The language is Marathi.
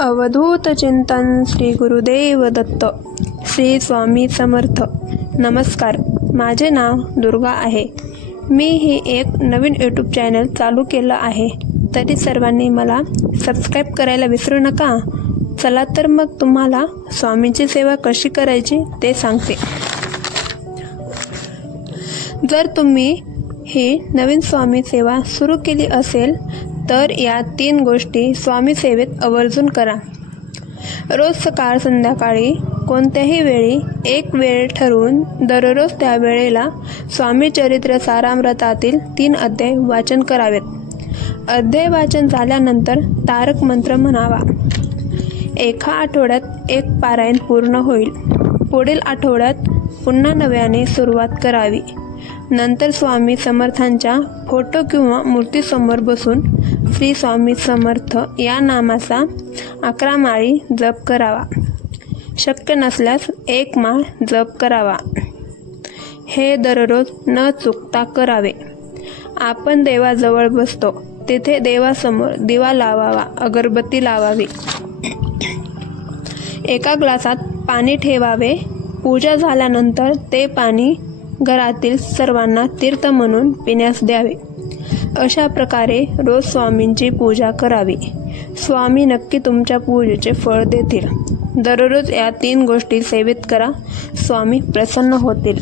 अवधूत चिंतन श्री गुरुदेव दत्त. श्री स्वामी समर्थ. नमस्कार, माझे नाव दुर्गा आहे. मी ही एक नवीन यूट्यूब चॅनल चालू केलं आहे, तरी सर्वांनी मला सबस्क्राईब करायला विसरू नका. चला तर मग तुम्हाला स्वामींची सेवा कशी करायची ते सांगते. जर तुम्ही ही नवीन स्वामी सेवा सुरू केली असेल तर या 3 गोष्टी स्वामी सेवेत आवर्जून करा. रोज सकाळ संध्याकाळी कोणत्याही वेळी एक वेळ ठरवून दररोज त्या वेळेला स्वामी चरित्र सारामृतातील 3 अध्याय वाचन करावेत. अध्याय वाचन झाल्यानंतर तारक मंत्र म्हणावा. एका आठवड्यात एक पारायण पूर्ण होईल. पुढील आठवड्यात पुन्हा नव्याने सुरुवात करावी. नंतर स्वामी समर्थांच्या फोटो किंवा मूर्तीसमोर बसून श्री स्वामी समर्थ या नामाचा 11 माळी जप करावा. शक्य नसल्यास 1 माळ जप करावा. हे दररोज न चुकता करावे. आपण देवाजवळ बसतो तिथे देवासमोर दिवा लावावा, अगरबत्ती लावावी. एका ग्लासात पाणी ठेवावे. पूजा झाल्यानंतर ते पाणी घरातील सर्वांना तीर्थ म्हणून पिण्यास द्यावे. अशा प्रकारे रोज स्वामींची पूजा करावी. स्वामी नक्की तुमच्या पूजेचे फळ देतील. दररोज या 3 गोष्टी सेवित करा. स्वामी प्रसन्न होतील.